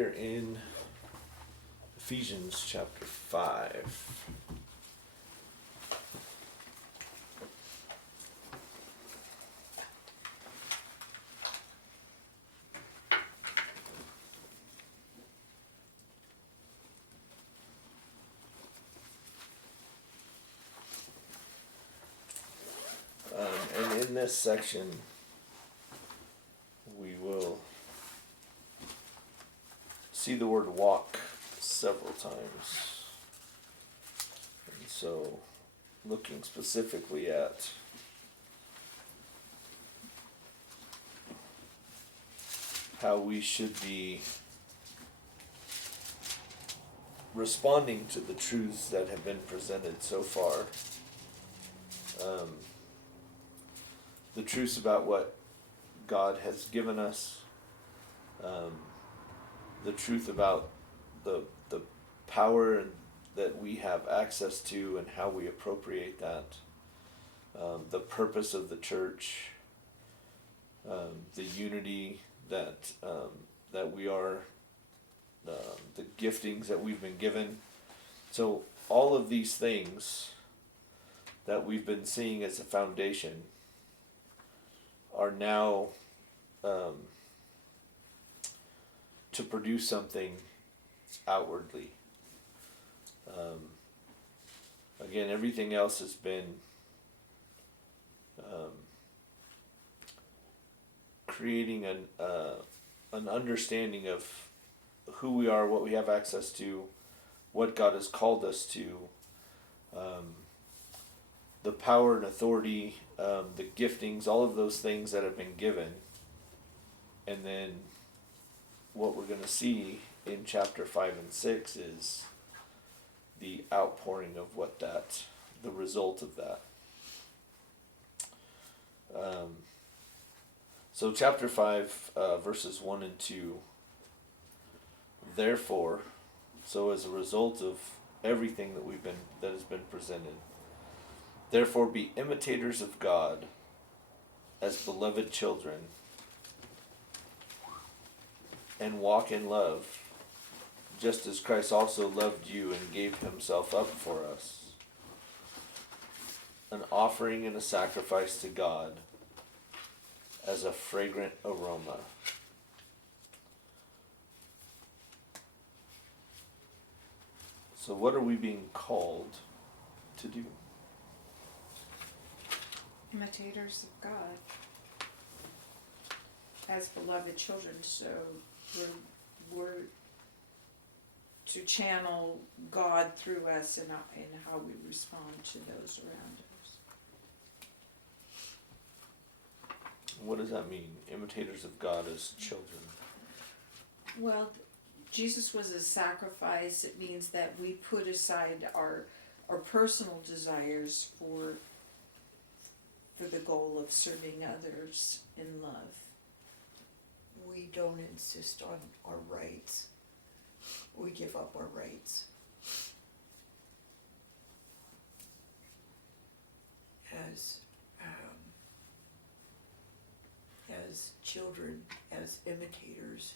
we're in Ephesians chapter 5. And in this section, we will see the word walk several times. And so, looking specifically at how we should be responding to the truths that have been presented so far. The truths about what God has given us, the truth about the power that we have access to and how we appropriate that, the purpose of the church, the unity that we are, the giftings that we've been given. So all of these things that we've been seeing as a foundation are now to produce something outwardly. Again, everything else has been creating an understanding of who we are, what we have access to, what God has called us to, the power and authority, the giftings, all of those things that have been given. And then what we're going to see in chapter 5 and 6 is the outpouring of the result of that. So chapter 5, verses 1 and 2, therefore, so as a result of everything that has been presented, therefore be imitators of God as beloved children, and walk in love, just as Christ also loved you and gave himself up for us, an offering and a sacrifice to God as a fragrant aroma. So what are we being called to do? Imitators of God as beloved children. So we're to channel God through us in how we respond to those around us. What does that mean? Imitators of God as children. Well, Jesus was a sacrifice. It means that we put aside our personal desires for the goal of serving others in love. We don't insist on our rights. We give up our rights. As children, as imitators,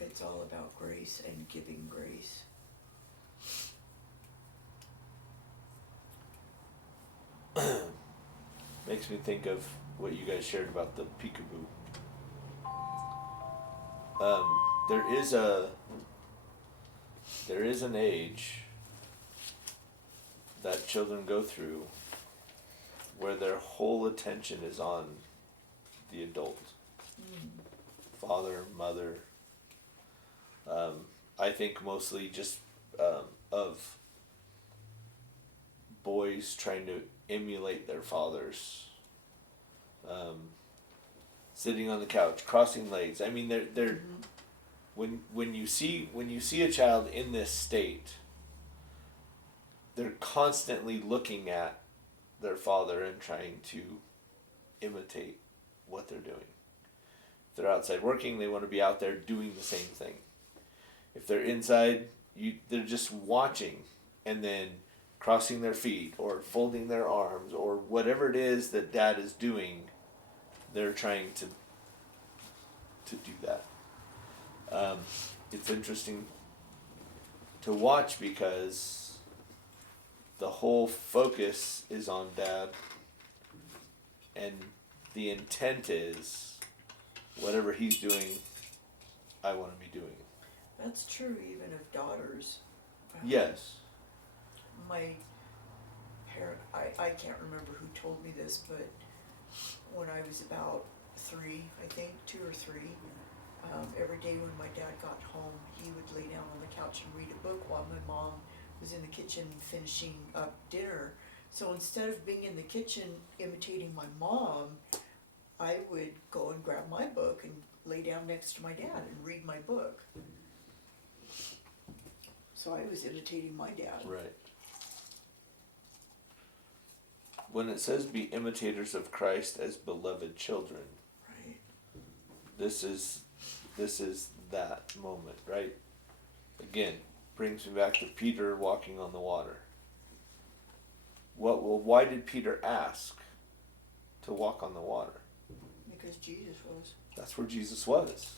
it's all about grace and giving grace. Makes me think of what you guys shared about the peekaboo. There is an age that children go through where their whole attention is on the adult, father, mother. I think mostly just of boys trying to emulate their fathers, sitting on the couch, crossing legs. I mean, they're when you see a child in this state, they're constantly looking at their father and trying to imitate what they're doing. If they're outside working, they want to be out there doing the same thing. If they're inside, they're just watching and then crossing their feet or folding their arms or whatever it is that dad is doing, they're trying to to do that. It's interesting to watch because the whole focus is on Dad, and the intent is whatever he's doing, I want to be doing. That's true even of daughters. Yes. My parent, I can't remember who told me this, but when I was about 3, I think, 2 or 3, every day when my dad got home, he would lay down on the couch and read a book while my mom was in the kitchen finishing up dinner. So instead of being in the kitchen imitating my mom, I would go and grab my book and lay down next to my dad and read my book. So I was imitating my dad. Right. When it says be imitators of Christ as beloved children, Right. this is that moment, right? Again, brings me back to Peter walking on the water. Why did Peter ask to walk on the water? Because Jesus was. That's where Jesus was.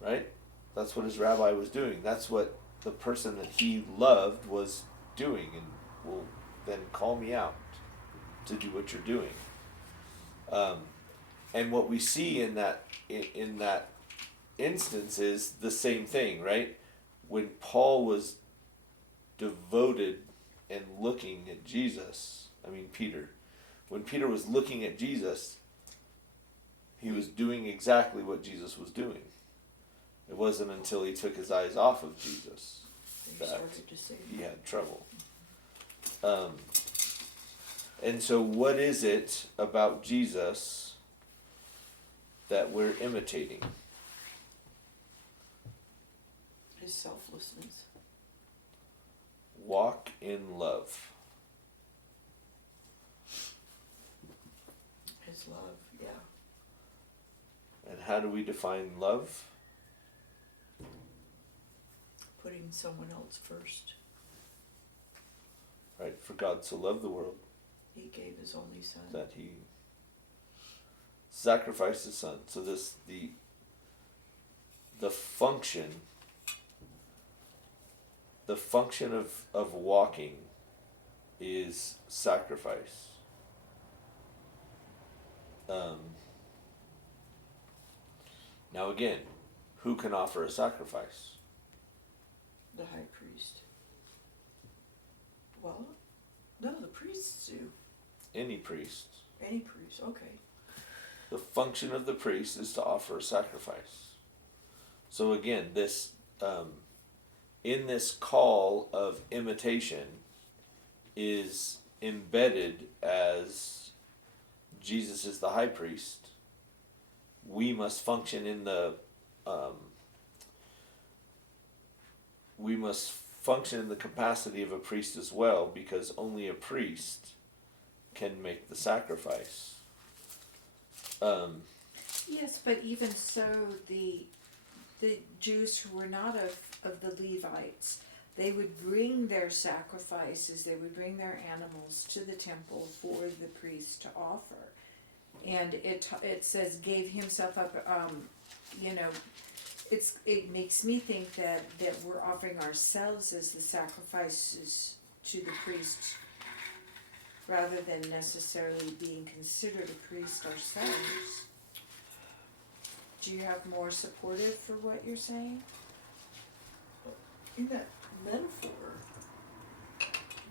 Right? That's what his rabbi was doing. That's what the person that he loved was doing, and will then call me out to do what you're doing. And what we see in that instance is the same thing, right? When Paul was devoted and looking at Jesus, Peter, when Peter was looking at Jesus, he was doing exactly what Jesus was doing. It wasn't until he took his eyes off of Jesus that he had trouble. And so what is it about Jesus that we're imitating? His selflessness. Walk in love. His love, yeah. And how do we define love? Putting someone else first. Right, for God so loved the world He gave his only son. that he sacrificed his son. So the function of walking is sacrifice. Now again, who can offer a sacrifice? The high priest. Well, no, the priests do. Any priest. Any priest, okay. The function of the priest is to offer a sacrifice. So again, this in this call of imitation is embedded as Jesus is the high priest. We must function in the capacity of a priest as well, because only a priest can make the sacrifice. Yes, but even so, the Jews who were not of the Levites, they would bring their sacrifices, they would bring their animals to the temple for the priest to offer. And it says gave himself up, it makes me think that we're offering ourselves as the sacrifices to the priest, rather than necessarily being considered a priest ourselves. Do you have more supportive for what you're saying? In that metaphor,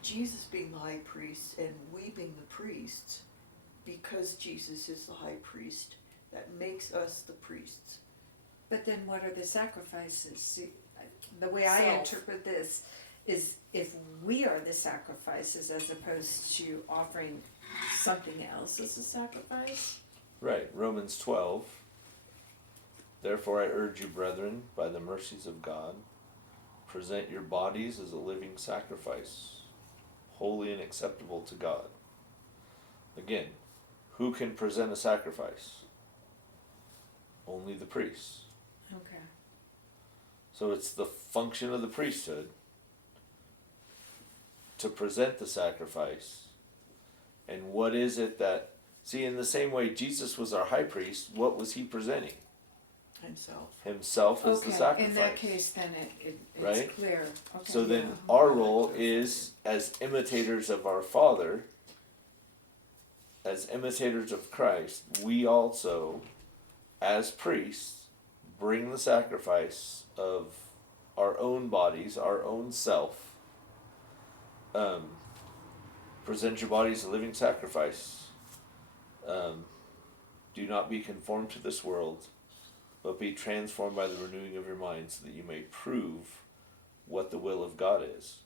Jesus being the high priest and we being the priests, because Jesus is the high priest, that makes us the priests. But then what are the sacrifices? See, the way I interpret this is if we are the sacrifices as opposed to offering something else as a sacrifice. Right, Romans 12. Therefore I urge you, brethren, by the mercies of God, present your bodies as a living sacrifice, holy and acceptable to God. Again, who can present a sacrifice? Only the priests. Okay. So it's the function of the priesthood to present the sacrifice. And what is it that, see, in the same way Jesus was our high priest, what was he presenting? Himself is the Okay, sacrifice. in that case, then it's Right? clear. Okay. So then Yeah. our role is, as imitators of our Father, as imitators of Christ, we also, as priests, bring the sacrifice of our own bodies, our own self. Present your bodies a living sacrifice. Do not be conformed to this world, but be transformed by the renewing of your mind, so that you may prove what the will of God is.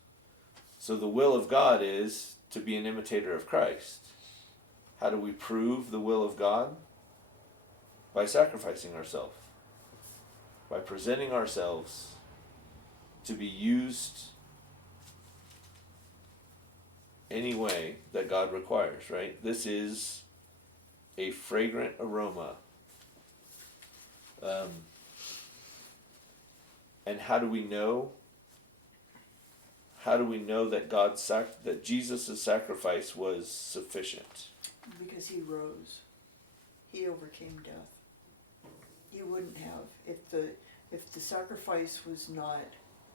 So the will of God is to be an imitator of Christ. How do we prove the will of God? By sacrificing ourselves. By presenting ourselves to be used any way that God requires, right? This is a fragrant aroma. And how do we know? How do we know that that Jesus' sacrifice was sufficient? Because he rose. He overcame death. He wouldn't have, if the sacrifice was not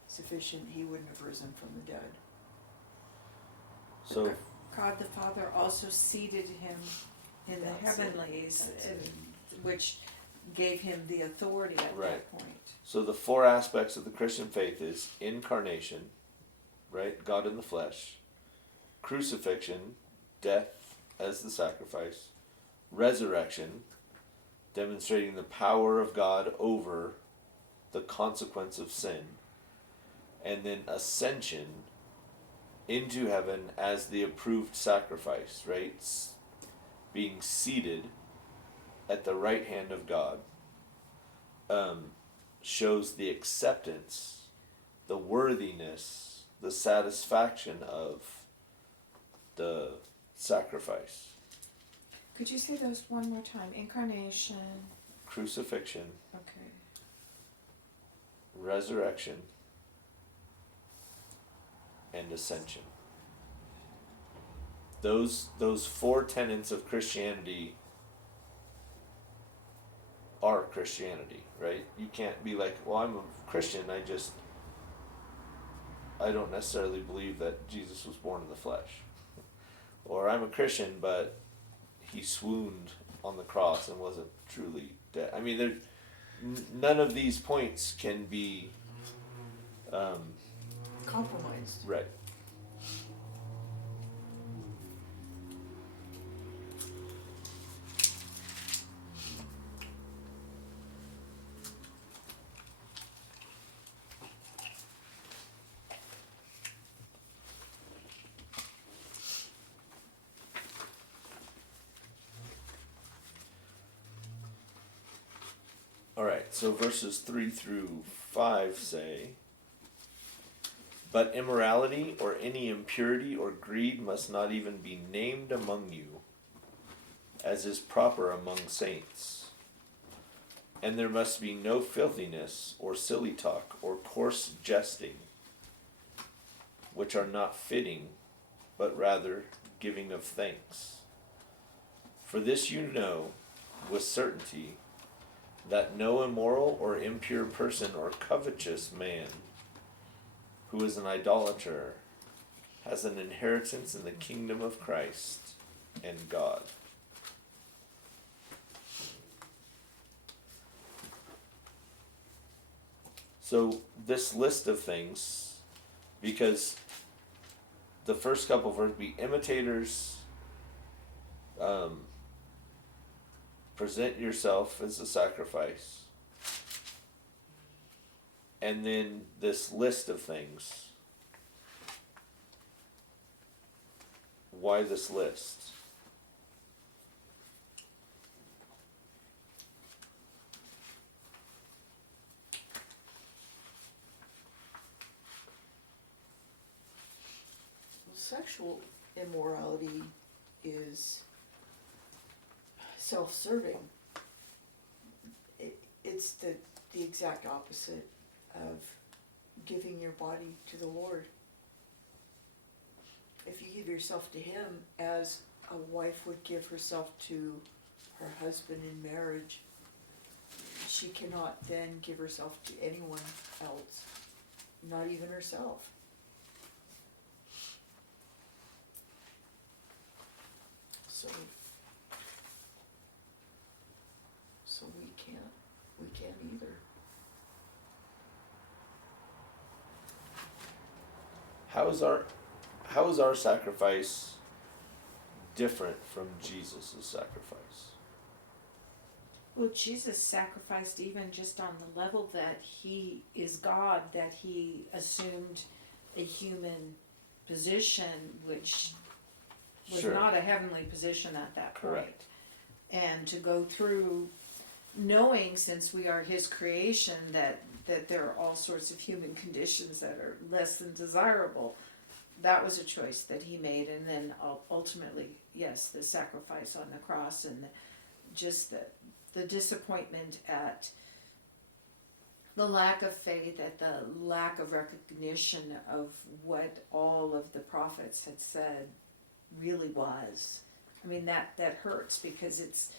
sufficient, he wouldn't have risen from the dead. So God the Father also seated him in the That's it. heavenlies, That's it. which gave him the authority at Right. that point. So the four aspects of the Christian faith is incarnation, right? God in the flesh. Crucifixion, death as the sacrifice. Resurrection, demonstrating the power of God over the consequence of sin. And then ascension into heaven as the approved sacrifice, right? Being seated at the right hand of God. Shows the acceptance, the worthiness, the satisfaction of the sacrifice. Could you say those one more time? Incarnation. Crucifixion, Okay. resurrection, and ascension. Those four tenets of Christianity are Christianity, right? You can't be like, well, I'm a Christian, I don't necessarily believe that Jesus was born in the flesh. Or I'm a Christian, but he swooned on the cross and wasn't truly dead. I mean, none of these points can be Compromised. right. Alright, so verses 3 through 5 say, but immorality or any impurity or greed must not even be named among you, as is proper among saints. And there must be no filthiness or silly talk or coarse jesting, which are not fitting, but rather giving of thanks. For this you know with certainty, that no immoral or impure person or covetous man who is an idolater has an inheritance in the kingdom of Christ and God. So this list of things, because the first couple verses, be imitators, present yourself as a sacrifice. And then this list of things. Why this list? Sexual immorality is self-serving. It's the exact opposite of giving your body to the Lord. If you give yourself to Him as a wife would give herself to her husband in marriage, she cannot then give herself to anyone else, not even herself. So we can't either. How is our sacrifice different from Jesus' sacrifice? Well, Jesus sacrificed even just on the level that he is God, that he assumed a human position, which was Sure. not a heavenly position at that point. Correct. And to go through knowing, since we are his creation, that there are all sorts of human conditions that are less than desirable, that was a choice that he made. And then ultimately, yes, the sacrifice on the cross, and just the disappointment at the lack of faith, at the lack of recognition of what all of the prophets had said really was. I mean, that hurts, because it's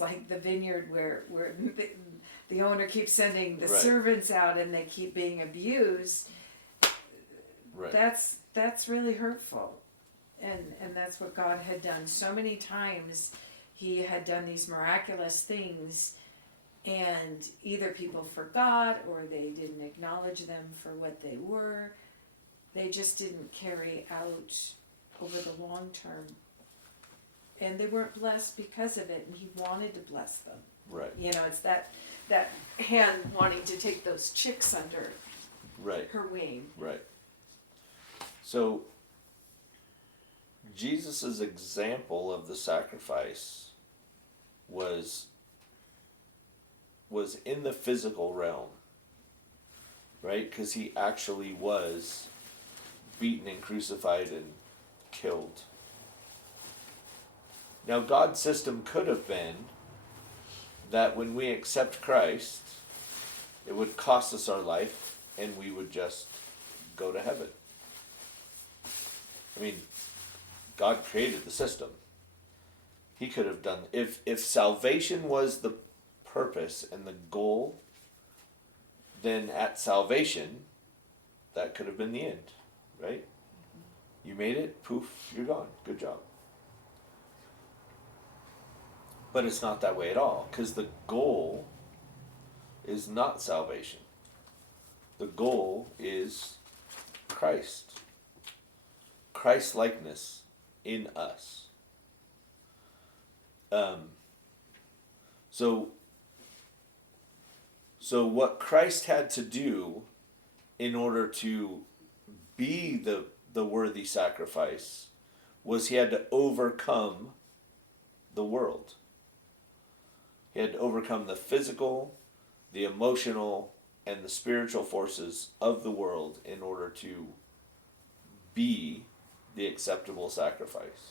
like the vineyard where the owner keeps sending the Right. servants out and they keep being abused. Right. That's really hurtful. And that's what God had done so many times. He had done these miraculous things, and either people forgot or they didn't acknowledge them for what they were. They just didn't carry out over the long term. And they weren't blessed because of it, and he wanted to bless them. Right. You know, it's that hen wanting to take those chicks under Right. her wing. Right. So Jesus' example of the sacrifice was in the physical realm, right? Because he actually was beaten and crucified and killed. Now, God's system could have been that when we accept Christ, it would cost us our life and we would just go to heaven. I mean, God created the system. He could have done, if salvation was the purpose and the goal, then at salvation, that could have been the end, right? You made it, poof, you're gone. Good job. But it's not that way at all, because the goal is not salvation. The goal is Christ. Christ-likeness in us. So what Christ had to do in order to be the worthy sacrifice was he had to overcome the world. He had to overcome the physical, the emotional, and the spiritual forces of the world in order to be the acceptable sacrifice.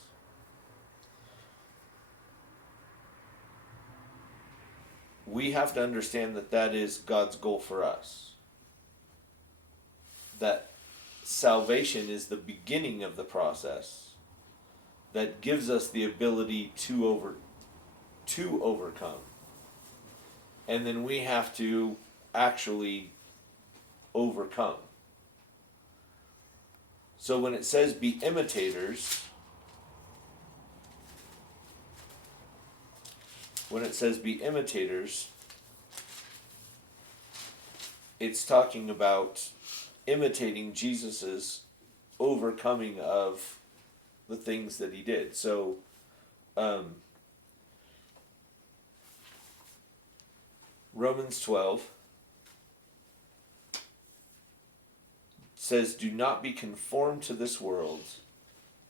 We have to understand that that is God's goal for us. That salvation is the beginning of the process that gives us the ability to overcome. And then we have to actually overcome. So when it says be imitators, it's talking about imitating Jesus's overcoming of the things that he did. So, Romans 12 says, "Do not be conformed to this world,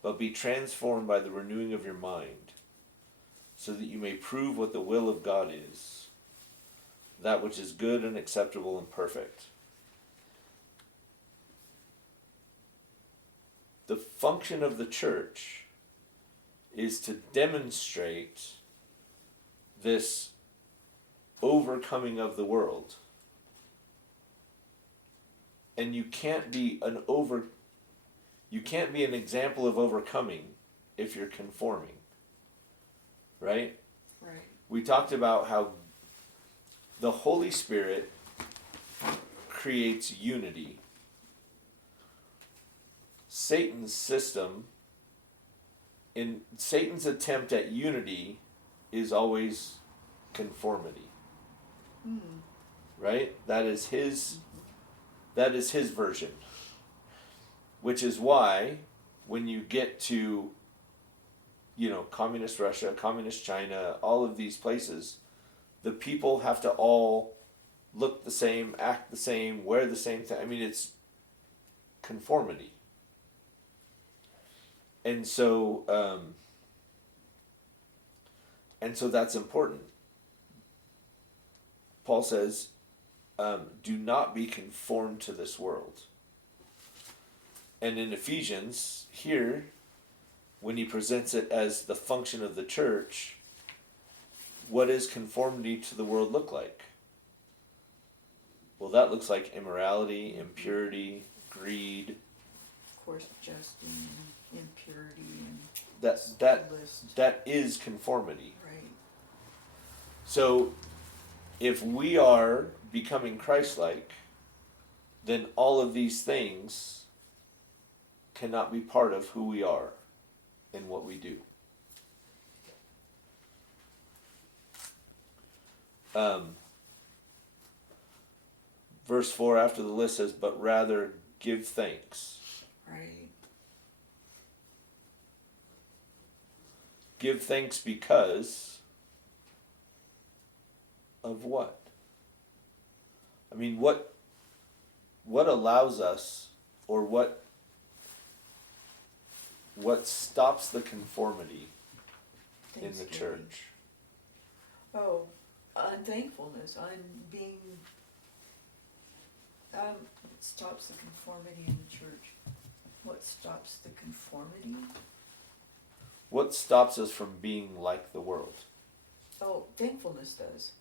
but be transformed by the renewing of your mind, so that you may prove what the will of God is, that which is good and acceptable and perfect." The function of the church is to demonstrate this overcoming of the world. And you can't be an example of overcoming if you're conforming. Right? Right. We talked about how the Holy Spirit creates unity. Satan's system, in Satan's attempt at unity, is always conformity. Right? That is his version. Which is why when you get to, communist Russia, communist China, all of these places, the people have to all look the same, act the same, wear the same thing. I mean, it's conformity. And so that's important. Paul says, do not be conformed to this world. And in Ephesians, here, when he presents it as the function of the church, what does conformity to the world look like? Well, that looks like immorality, impurity, greed. Of course, jesting, impurity, and That is conformity. Right. So, if we are becoming Christ-like, then all of these things cannot be part of who we are and what we do. Verse 4 after the list says, but rather give thanks. Right. Give thanks because of what? I mean, what allows us, or what stops the conformity in the church? Oh, unthankfulness, being. What stops the conformity in the church? What stops the conformity? What stops us from being like the world? Oh, thankfulness does.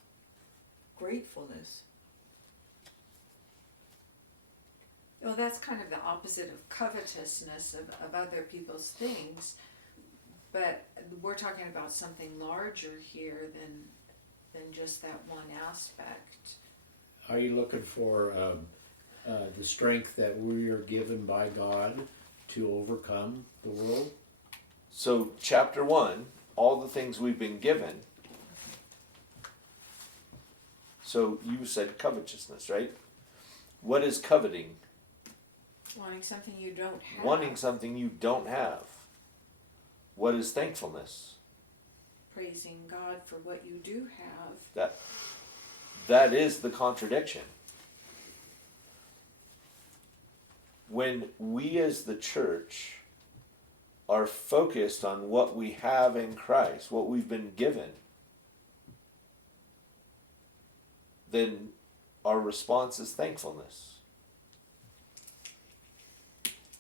Gratefulness. Well, that's kind of the opposite of covetousness of other people's things, but we're talking about something larger here than just that one aspect. Are you looking for the strength that we are given by God to overcome the world? So, chapter 1, all the things we've been given. So, you said covetousness, right? What is coveting? Wanting something you don't have. Wanting something you don't have. What is thankfulness? Praising God for what you do have. That is the contradiction. When we as the church are focused on what we have in Christ, what we've been given, then our response is thankfulness.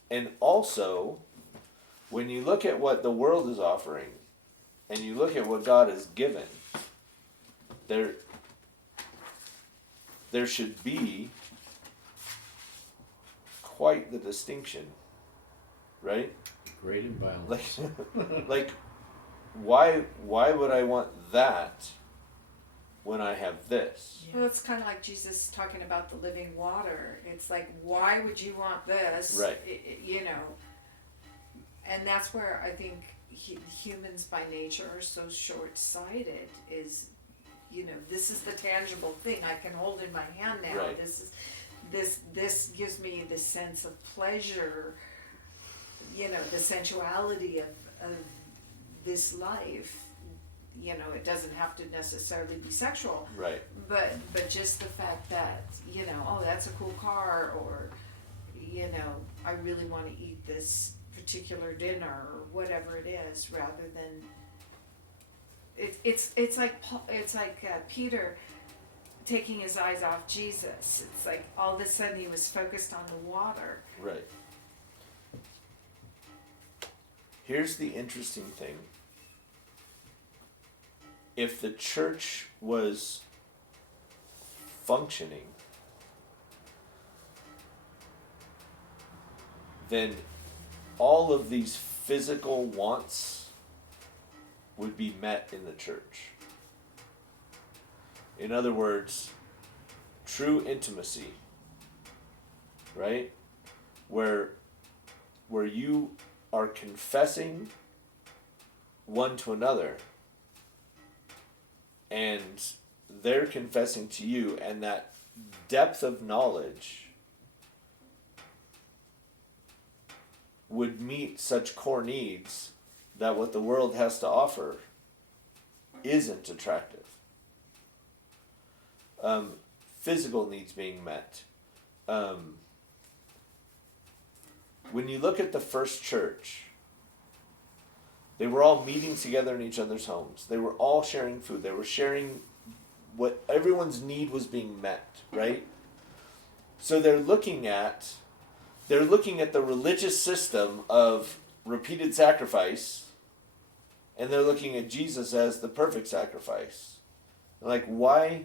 And also, when you look at what the world is offering, and you look at what God has given, there should be quite the distinction, right? Great imbalance. Like, why would I want that when I have this? Well, it's kind of like Jesus talking about the living water. It's like, why would you want this? Right. And that's where I think humans by nature are so short-sighted is, this is the tangible thing I can hold in my hand now. Right. This gives me the sense of pleasure, the sensuality of this life. It doesn't have to necessarily be sexual. Right. But just the fact that, oh, that's a cool car, or, I really want to eat this particular dinner, or whatever it is, rather than it's like Peter taking his eyes off Jesus. It's like all of a sudden he was focused on the water. Right. Here's the interesting thing. If the church was functioning, then all of these physical wants would be met in the church. In other words, true intimacy, right? Where you are confessing one to another, and they're confessing to you, and that depth of knowledge would meet such core needs that what the world has to offer isn't attractive. Physical needs being met. When you look at the first church, they were all meeting together in each other's homes. They were all sharing food. They were sharing what everyone's need was being met, right? So they're looking at the religious system of repeated sacrifice, and they're looking at Jesus as the perfect sacrifice. Like, why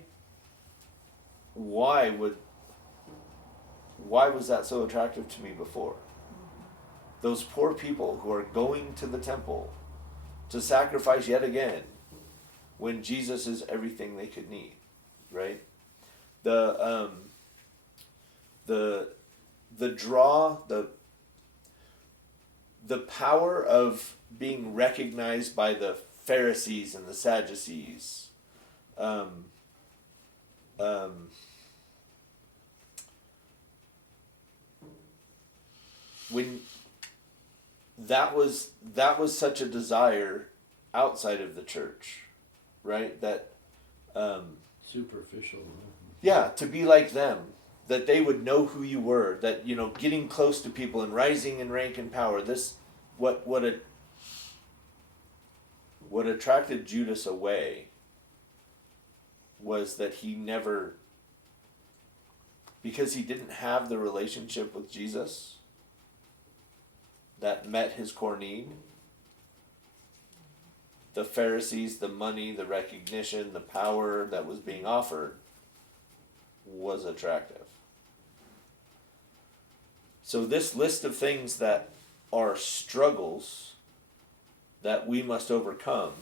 was that so attractive to me before? Those poor people who are going to the temple to sacrifice yet again when Jesus is everything they could need, right? The draw, the power of being recognized by the Pharisees and the Sadducees, when that was such a desire outside of the church, right? That Superficial. yeah, to be like them, that they would know who you were, that, getting close to people and rising in rank and power. This what attracted Judas away was that he never, because he didn't have the relationship with Jesus that met his core need. The Pharisees, the money, the recognition, the power that was being offered was attractive. So this list of things that are struggles that we must overcome,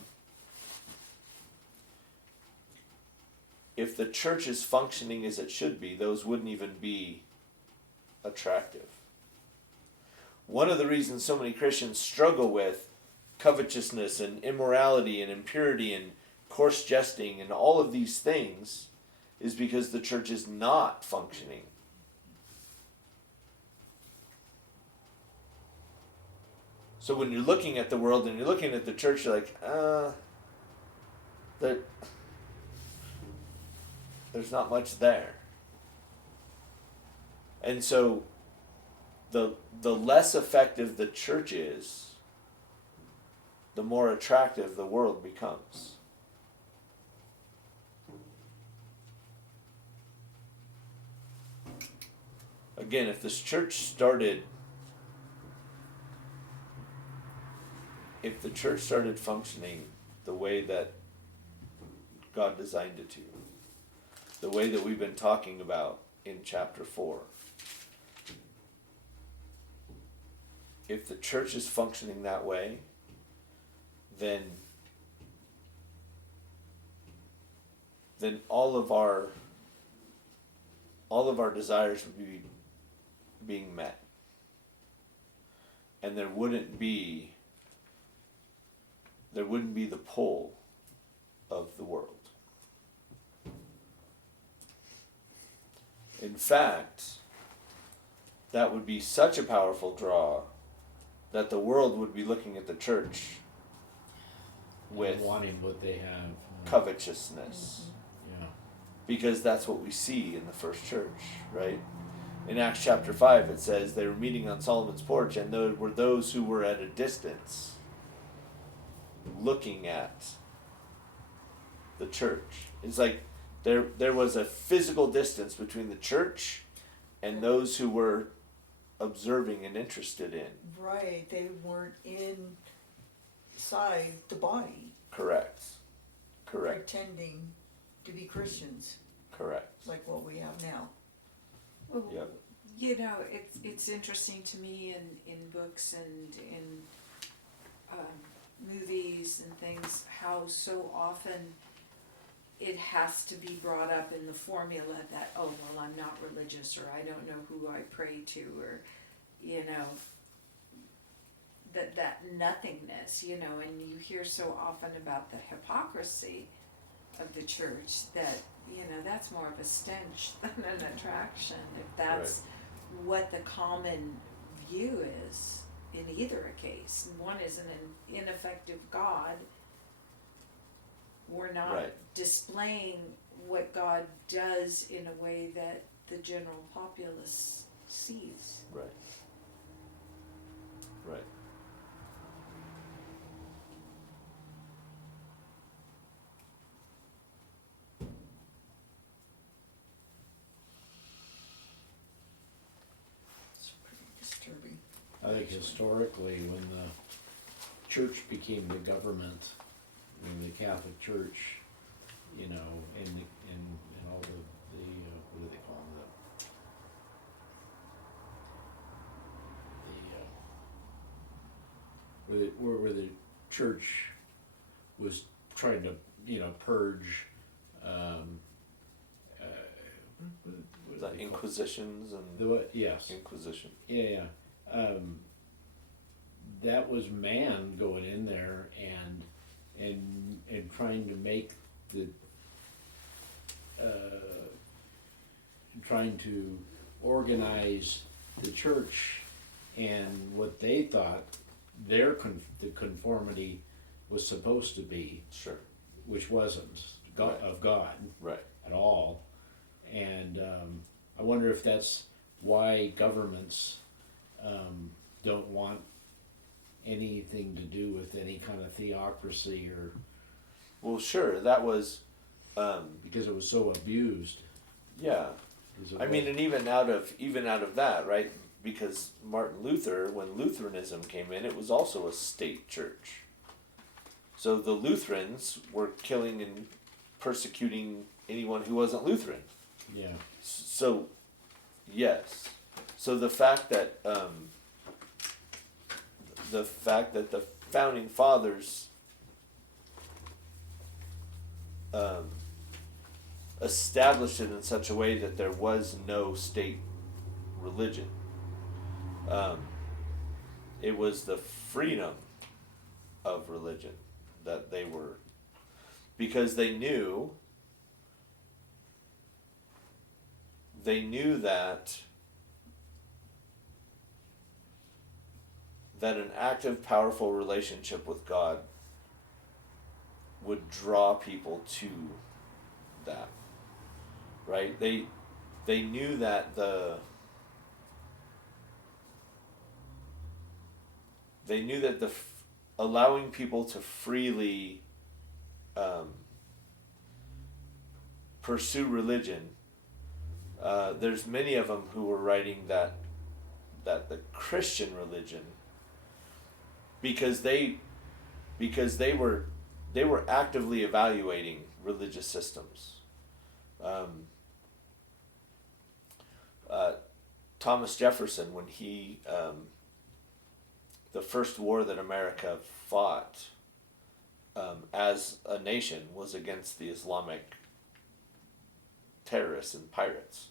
if the church is functioning as it should be, those wouldn't even be attractive. One of the reasons so many Christians struggle with covetousness and immorality and impurity and coarse jesting and all of these things is because the church is not functioning. So when you're looking at the world and you're looking at the church, you're like, there's not much there. And so the less effective the church is, the more attractive the world becomes. Again, if this church started functioning the way that God designed it to, the way that we've been talking about in chapter 4, if the church is functioning that way, then all of our desires would be being met, and there wouldn't be the pull of the world. In fact, that would be such a powerful draw that the world would be looking at the church with wanting what they have. covetousness. Yeah. Because that's what we see in the first church, right? In Acts chapter 5 it says they were meeting on Solomon's porch, and there were those who were at a distance looking at the church. It's like there was a physical distance between the church and those who were observing and interested in. Right, they weren't inside the body. Correct. Pretending to be Christians, Correct. like what we have now. Well, Yep. it's interesting to me in books and in movies and things, how so often it has to be brought up in the formula that, oh, well, I'm not religious, or I don't know who I pray to, or, you know, that nothingness, you know, and you hear so often about the hypocrisy of the church that, you know, that's more of a stench than an attraction, if that's what the common view is in either a case. One is an ineffective God. We're not Right. displaying what God does in a way that the general populace sees. Right. Right. It's pretty disturbing. I think historically, when the church became the government, I mean, the Catholic Church, you know, and all the what do they call them, where the church was trying to, you know, purge, what do The they call it? Inquisitions and The what? Yes. Inquisition. Yeah, yeah. That was man going in there and trying to make the trying to organize the church and what they thought the conformity was supposed to be, Sure. which wasn't Right. of God Right. at all. And I wonder if that's why governments don't want anything to do with any kind of theocracy, or Well, sure. That was, because it was so abused. yeah. 'Cause it I mean, was- and even out of that, right? Because Martin Luther, when Lutheranism came in, it was also a state church. So the Lutherans were killing and persecuting anyone who wasn't Lutheran. yeah, So, yes. So the fact that the founding fathers established it in such a way that there was no state religion. It was the freedom of religion that they were, because they knew that an active, powerful relationship with God would draw people to that. Right? They knew that allowing people to freely pursue religion. There's many of them who were writing that the Christian religion, because they were actively evaluating religious systems. Thomas Jefferson, when he the first war that America fought as a nation was against the Islamic terrorists and pirates.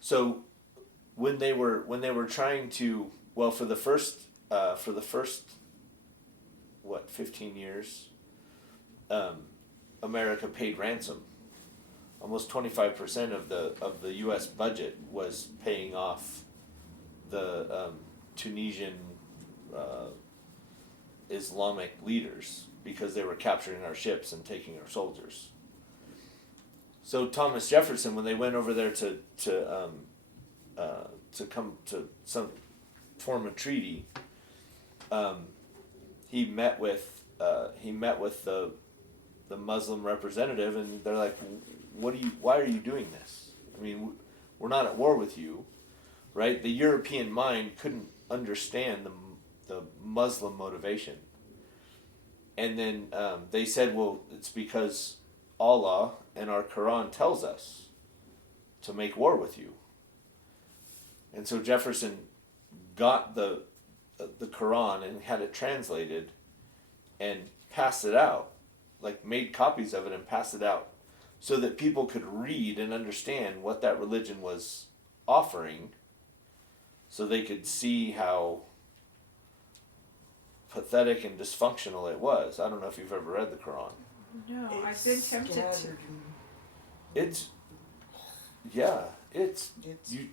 So when they were trying to, well, for the first 15 years, America paid ransom. Almost 25% of the U.S. budget was paying off the Tunisian Islamic leaders because they were capturing our ships and taking our soldiers. So Thomas Jefferson, when they went over there to come to some form a treaty, he met with the Muslim representative, and they're like, why are you doing this? I mean, we're not at war with you, right? The European mind couldn't understand the Muslim motivation. And then they said, well, it's because Allah and our Quran tells us to make war with you. And so Jefferson got the Quran and had it translated and passed it out like made copies of it and passed it out so that people could read and understand what that religion was offering, so they could see how pathetic and dysfunctional it was. I don't know if you've ever read the Quran. No, I've been tempted to. scattered It's, yeah, it's you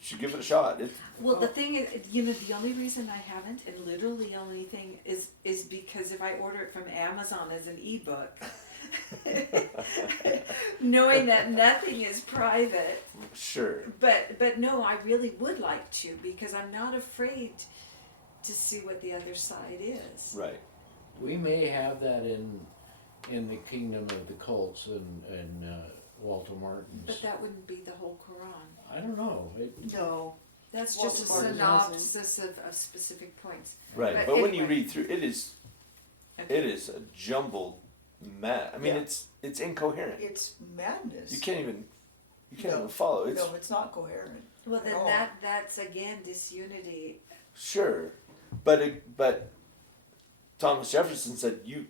should give it a shot. Well, the thing is, the only reason I haven't, and literally the only thing is because if I order it from Amazon as an ebook, knowing that nothing is private, Sure. but no, I really would like to, because I'm not afraid to see what the other side is. Right. We may have that in the kingdom of the cults and Walter Martin's. But that wouldn't be the whole Quran. I don't know. no. That's Walter just a Martin synopsis of specific points. Right. But But when you anyway. read through it is a jumbled mess. I mean, Yeah. it's incoherent. It's madness. You can't even No. even follow. It's No, it's not coherent. Well, then No. that's again disunity. sure, but Thomas Jefferson said, you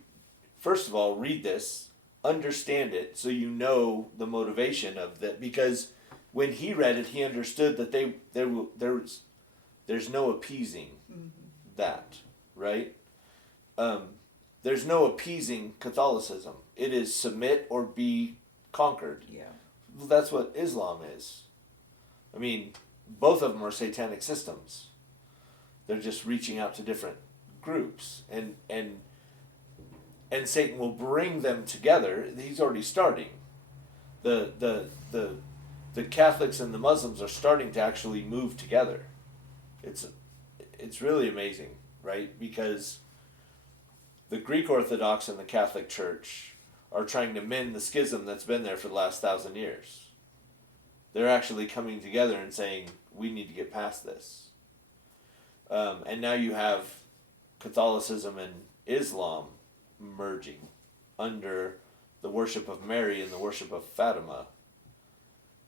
first of all read this, understand it, so you know the motivation of that, because when he read it, he understood that there's no appeasing that, right? There's no appeasing Catholicism. It is submit or be conquered. Yeah. Well, that's what Islam is. I mean, both of them are satanic systems. They're just reaching out to different groups, and Satan will bring them together. He's already starting. The Catholics and the Muslims are starting to actually move together. It's really amazing, right? Because the Greek Orthodox and the Catholic Church are trying to mend the schism that's been there for the last 1,000 years. They're actually coming together and saying, we need to get past this. And now you have Catholicism and Islam merging under the worship of Mary and the worship of Fatima,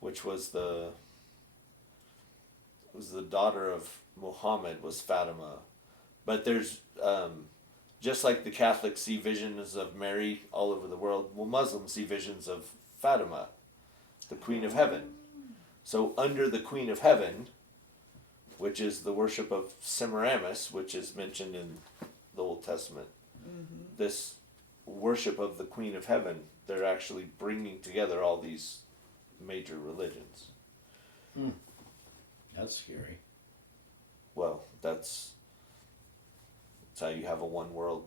which was the daughter of Muhammad, was Fatima. But there's just like the Catholics see visions of Mary all over the world, well, Muslims see visions of Fatima, the Queen of Heaven. So under the Queen of Heaven, which is the worship of Semiramis, which is mentioned in the Old Testament, this worship of the Queen of Heaven, they're actually bringing together all these major religions. That's scary. Well, that's how you have a one world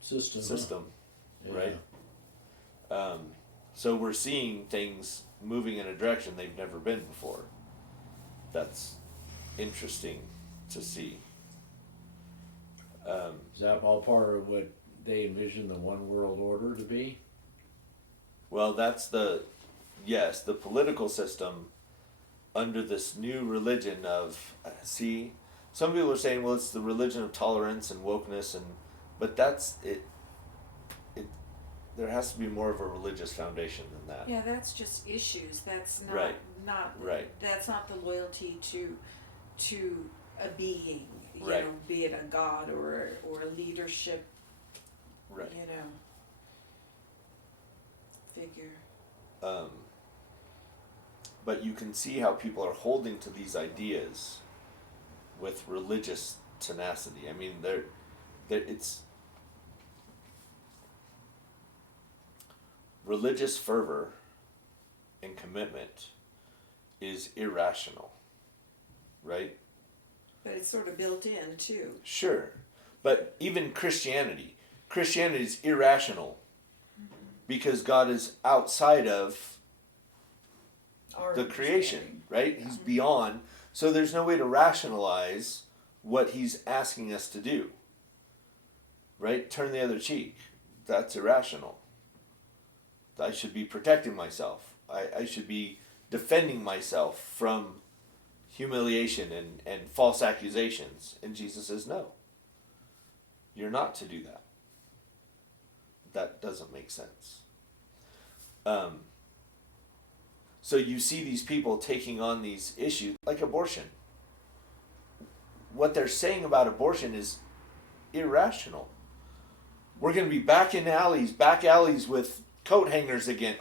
system, Huh? right? So we're seeing things moving in a direction they've never been before. That's interesting to see. Is that all part of what they envision the one world order to be? Well, that's the political system under this new religion of, see, some people are saying, well, it's the religion of tolerance and wokeness, but that's it. There has to be more of a religious foundation than that. Yeah, that's just issues. That's not Right. not Right. That's not the loyalty to a being. Right. Be it a god or a leadership. Right. Figure. But you can see how people are holding to these ideas with religious tenacity. I mean, it's religious fervor and commitment is irrational, right? But it's sort of built in too. Sure, but even Christianity is irrational because God is outside of Our the creation, understanding. right? He's beyond. So there's no way to rationalize what he's asking us to do, right? Turn the other cheek. That's irrational. I should be protecting myself. I should be defending myself from humiliation and false accusations. And Jesus says, no, you're not to do that. That doesn't make sense. So you see these people taking on these issues like abortion. What they're saying about abortion is irrational. we're going to be back in back alleys with coat hangers again.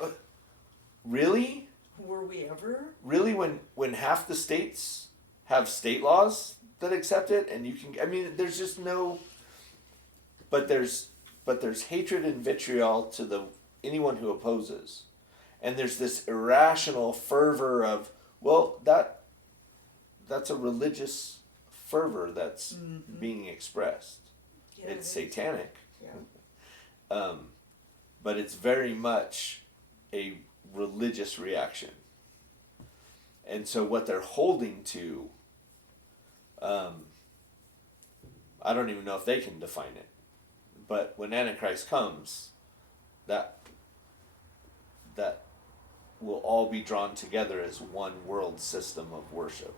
Really? Were we ever? Really, when half the states have state laws that accept it, and you can, I mean, there's just no, but there's hatred and vitriol to anyone who opposes, and there's this irrational fervor of, well, that's a religious fervor that's being expressed. Yeah, It's satanic. Yeah. But it's very much a religious reaction. And so what they're holding to, I don't even know if they can define it. But when Antichrist comes, that will all be drawn together as one world system of worship.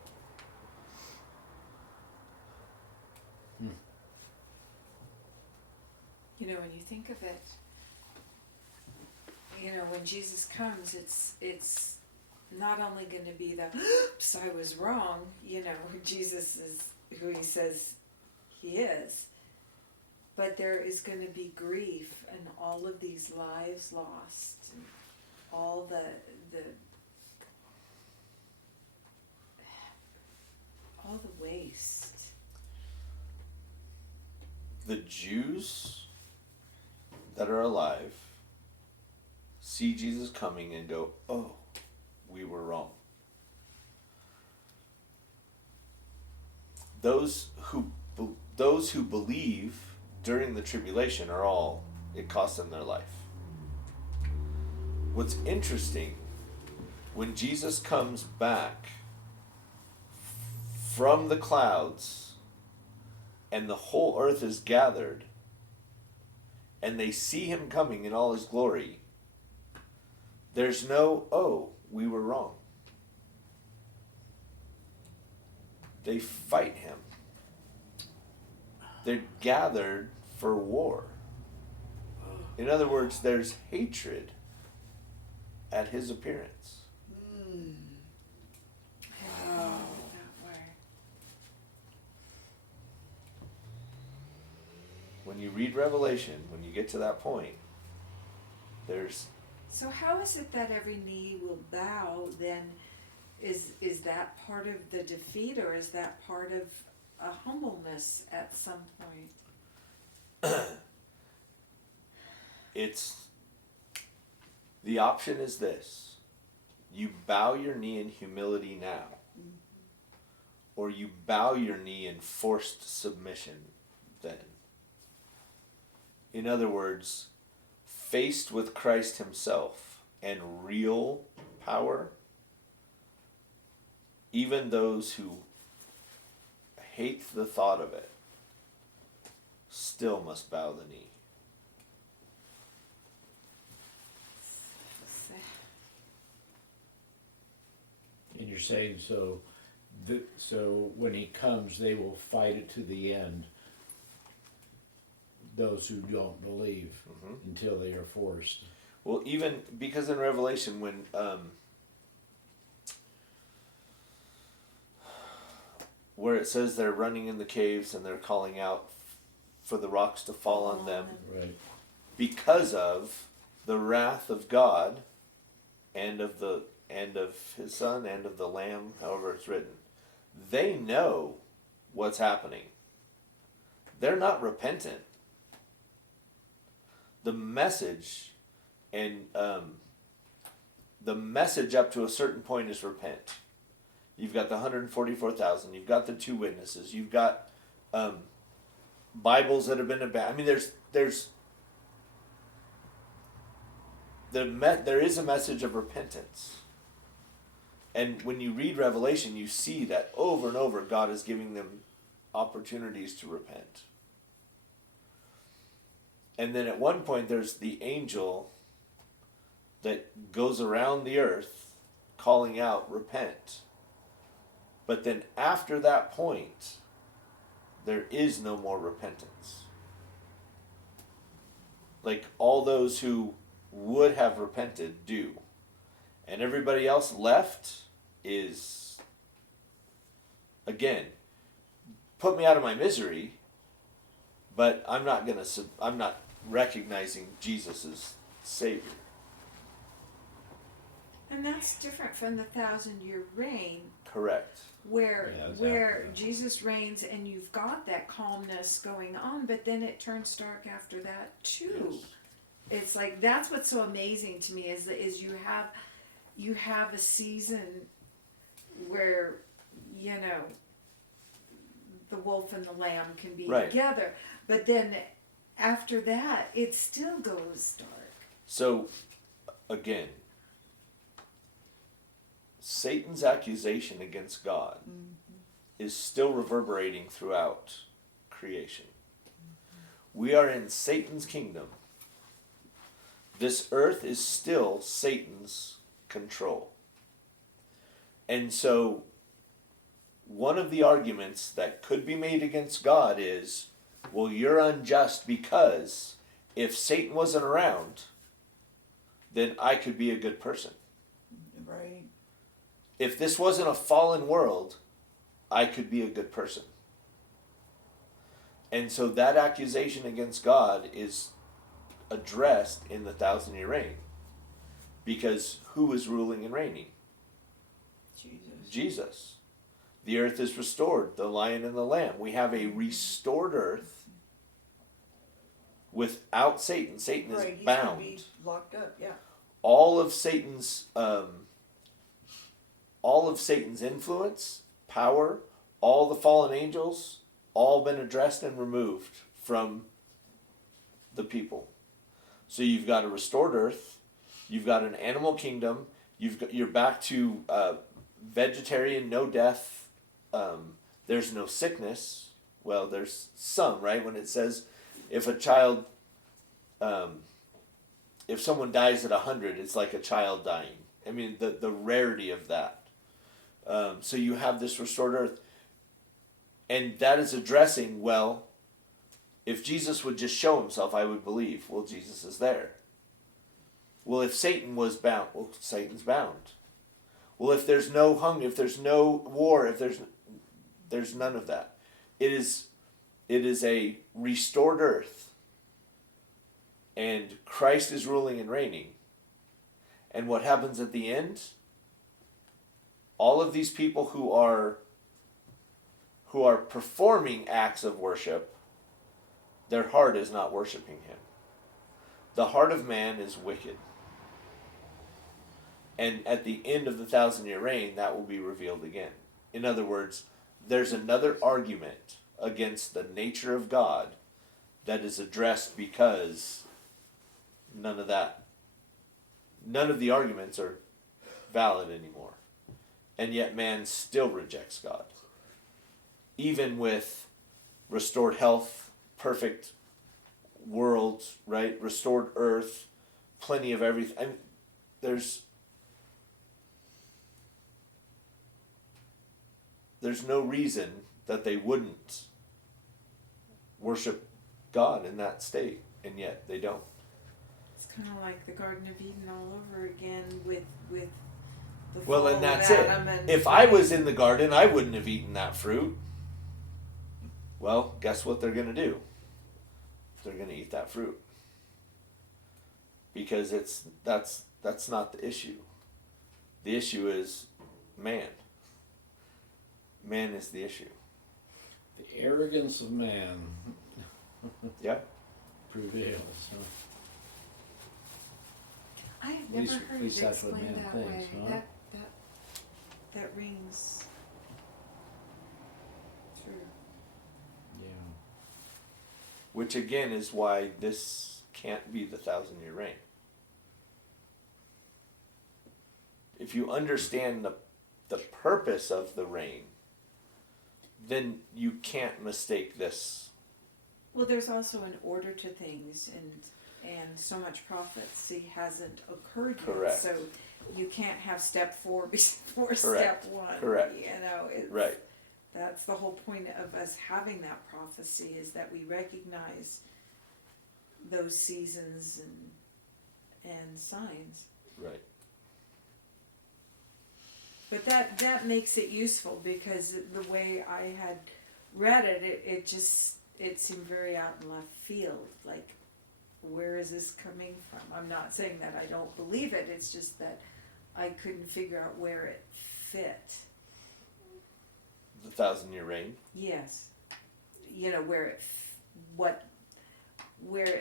You know, when you think of it, you know, when Jesus comes, it's not only going to be the, oops, I was wrong, you know, Jesus is who he says he is, but there is going to be grief and all of these lives lost, and all the waste. The Jews that are alive see Jesus coming and go, oh, we were wrong. Those who believe during the tribulation it costs them their life. What's interesting, when Jesus comes back from the clouds and the whole earth is gathered and they see him coming in all his glory, there's no, oh, we were wrong. They fight him. They're gathered for war. In other words, there's hatred at his appearance. That way. When you read Revelation, when you get to that point, there's... So how is it that every knee will bow then? Is that part of the defeat, or is that part of a humbleness at some point? It's... The option is this. You bow your knee in humility now, or you bow your knee in forced submission then. In other words, faced with Christ himself and real power, even those who hate the thought of it still must bow the knee. And you're saying so when he comes, they will fight it to the end. Those who don't believe until they are forced. Well, even because in Revelation, when where it says they're running in the caves and they're calling out for the rocks to fall on them, Right. because of the wrath of God and of his Son and of the Lamb, however it's written, they know what's happening. They're not repentant. The message the message up to a certain point is repent. You've got the 144,000. You've got the 2 witnesses. You've got Bibles that have been abandoned. I mean, there is a message of repentance. And when you read Revelation, you see that over and over God is giving them opportunities to repent. And then at one point there's the angel that goes around the earth calling out, repent. But then after that point, there is no more repentance. Like all those who would have repented do. And everybody else left is, again, put me out of my misery, but I'm not recognizing Jesus as Savior. And that's different from the 1,000-year reign, Correct. where Yeah, that's where after that. Jesus reigns and you've got that calmness going on, but then it turns dark after that too. Yes. It's like that's what's so amazing to me is you have a season where the wolf and the lamb can be Right. together, but then after that it still goes dark. So, again, Satan's accusation against God is still reverberating throughout creation. We are in Satan's kingdom. This earth is still Satan's control. And so, one of the arguments that could be made against God is, well, you're unjust because if Satan wasn't around, then I could be a good person. Right. If this wasn't a fallen world, I could be a good person. And so that accusation against God is addressed in the 1,000-year reign. Because who is ruling and reigning? Jesus. Jesus. The earth is restored, the lion and the lamb. We have a restored earth without Satan. Satan Right, is he's bound. gonna be locked up, yeah. All of Satan's influence, power, all the fallen angels, all been addressed and removed from the people. So you've got a restored earth, you've got an animal kingdom, you're back to vegetarian, no death. There's no sickness. Well, there's some, right? When it says if a child, if someone dies at 100, it's like a child dying. I mean, the rarity of that. So you have this restored earth. And that is addressing, well, if Jesus would just show himself, I would believe. Well, Jesus is there. Well, if Satan was bound, well, Satan's bound. Well, if there's no hunger, if there's no war, if there's none of that. It is a restored earth. And Christ is ruling and reigning. And what happens at the end? All of these people who are performing acts of worship, their heart is not worshiping him. The heart of man is wicked. And at the end of the 1,000-year reign, that will be revealed again. In other words, there's another argument against the nature of God that is addressed because none of the arguments are valid anymore. And yet man still rejects God. Even with restored health, perfect world, right? Restored earth, plenty of everything. I mean, there's no reason that they wouldn't worship God in that state, and yet they don't. It's kind of like the Garden of Eden all over again with the Well, fall and that's of it. Adam and If I was in the garden, I wouldn't have eaten that fruit. Well, guess what they're going to do? They're going to eat that fruit. Because that's not the issue. The issue is man. Man is the issue. The arrogance of man Yep. prevails. Huh? I have At never least- heard at least it that's what explained man that thinks, way. huh? That rings true. Yeah. Which again is why this can't be the 1,000-year reign. If you understand the purpose of the reign, then you can't mistake this. Well, there's also an order to things, and so much prophecy hasn't occurred Correct. yet. So you can't have step 4 before Correct. step 1. Correct. Right. That's the whole point of us having that prophecy, is that we recognize those seasons and signs. Right. But that makes it useful, because the way I had read it, it seemed very out in left field. Like, where is this coming from? I'm not saying that I don't believe it, it's just that I couldn't figure out where it fit. The 1,000-year reign. Yes. You know, where it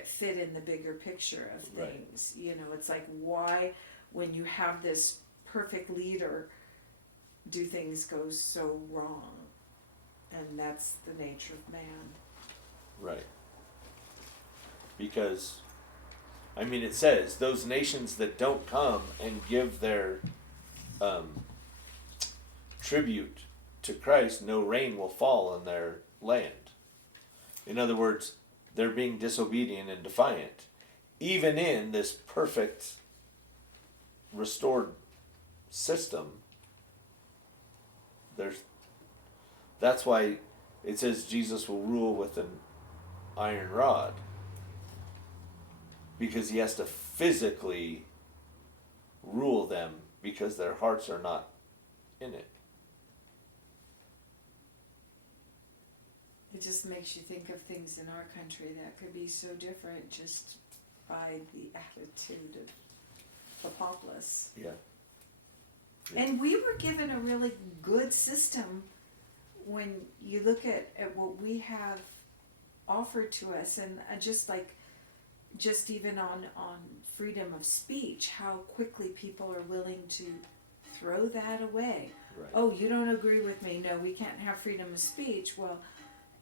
fit in the bigger picture of Right. things. You know, it's like, why, when you have this perfect leader, do things go so wrong? And that's the nature of man. Right. Because, I mean, it says those nations that don't come and give their tribute to Christ, no rain will fall on their land. In other words, they're being disobedient and defiant, even in this perfect, restored system. That's why it says Jesus will rule with an iron rod, because he has to physically rule them because their hearts are not in it. It just makes you think of things in our country that could be so different just by the attitude of the populace. Yeah. And we were given a really good system when you look at what we have offered to us, and just even on freedom of speech, how quickly people are willing to throw that away. Right. Oh, you don't agree with me, no, we can't have freedom of speech. Well,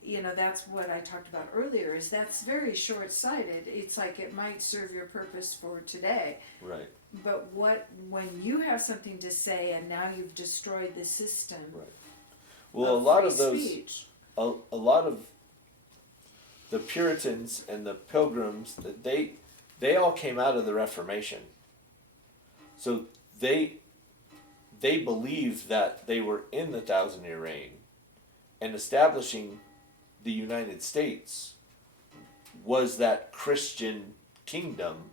you know, that's what I talked about earlier, is that's very short-sighted. It's like it might serve your purpose for today, Right. but when you have something to say and now you've destroyed the system. Right. Well, a lot free of those, speech. a lot of the Puritans and the Pilgrims, they all came out of the Reformation. So they believed that they were in the 1,000-year reign, and establishing the United States was that Christian kingdom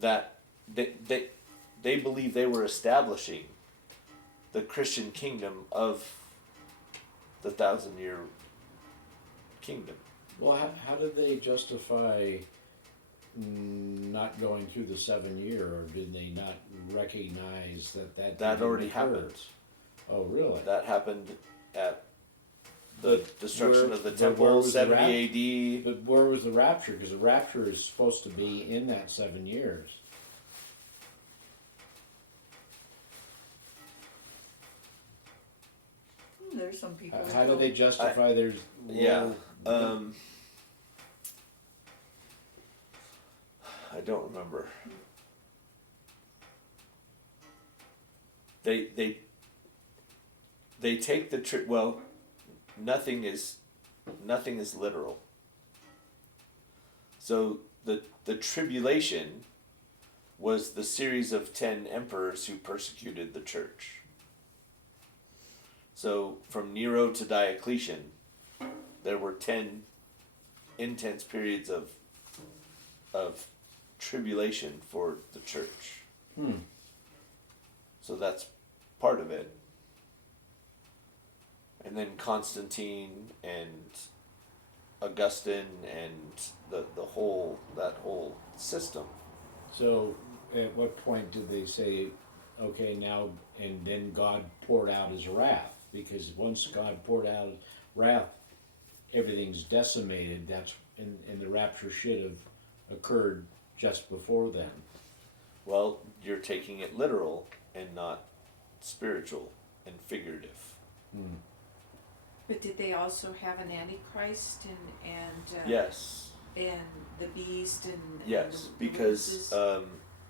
that they believed they were establishing the Christian kingdom of the 1,000-year kingdom. Well, how did they justify not going through the 7 year, or did they not recognize that That didn't already occur? happened. Oh, really? That happened at the destruction where- of the but where temple, was the 70 rap- AD. But where was the rapture? Because the rapture is supposed to be in that 7 years. There's some people. that How do they don't- justify there's? Yeah. well, I don't remember. They take the well, nothing is literal. So the tribulation was the series of 10 emperors who persecuted the church. So from Nero to Diocletian, there were 10 intense periods of tribulation for the church. So that's part of it. And then Constantine and Augustine and that whole system. So, at what point did they say, okay, now, and then God poured out his wrath? Because once God poured out his wrath, everything's decimated. That's, and the rapture should have occurred just before then. Well, you're taking it literal and not spiritual and figurative. But did they also have an Antichrist and Yes. and the beast and Yes, the because witches?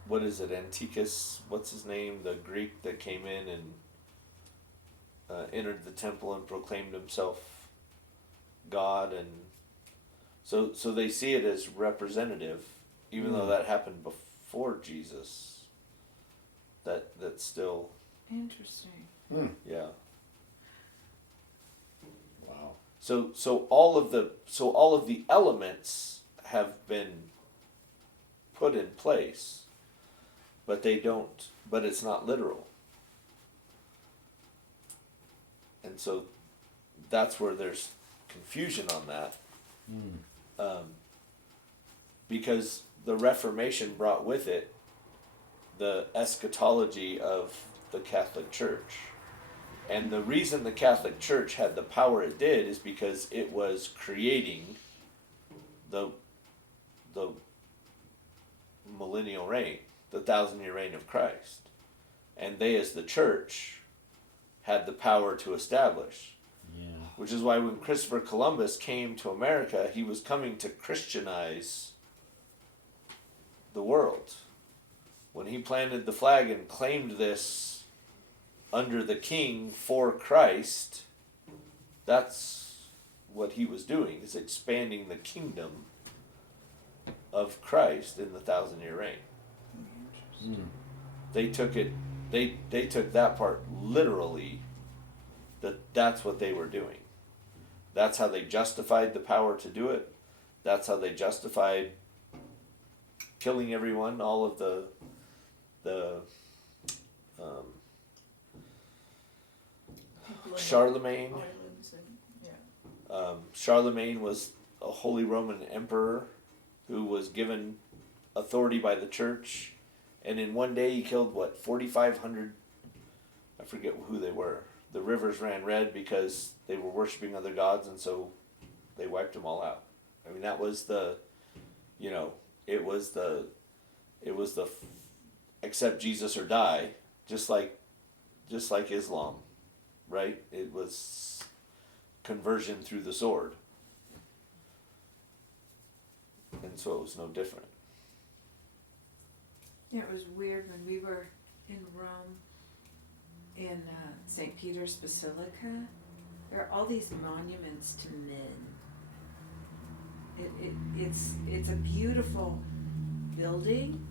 what is it, Antiochus? What's his name? The Greek that came in and entered the temple and proclaimed himself God, and so they see it as representative, even though that happened before Jesus. That's still Interesting. yeah. Wow. So all of the elements have been put in place, but it's not literal. And so that's where there's confusion on that. because the Reformation brought with it the eschatology of the Catholic Church. And the reason the Catholic Church had the power it did is because it was creating the millennial reign, the 1,000-year reign of Christ. And they, as the church, had the power to establish. Yeah. Which is why when Christopher Columbus came to America, he was coming to Christianize the world. When he planted the flag and claimed this under the king for Christ, that's what he was doing, is expanding the kingdom of Christ in the 1,000-year reign. Mm. They took it, they took that part literally, that's what they were doing. That's how they justified the power to do it. That's how they justified killing everyone, all of the People in Charlemagne. islands and, yeah. Charlemagne was a Holy Roman emperor who was given authority by the church, and in one day he killed 4,500, I forget who they were. The rivers ran red because they were worshiping other gods, and so they wiped them all out. I mean, that was it was the accept Jesus or die, just like Islam, right? It was conversion through the sword. And so it was no different. Yeah, it was weird when we were in Rome, in St. Peter's Basilica. There are all these monuments to men. It's a beautiful building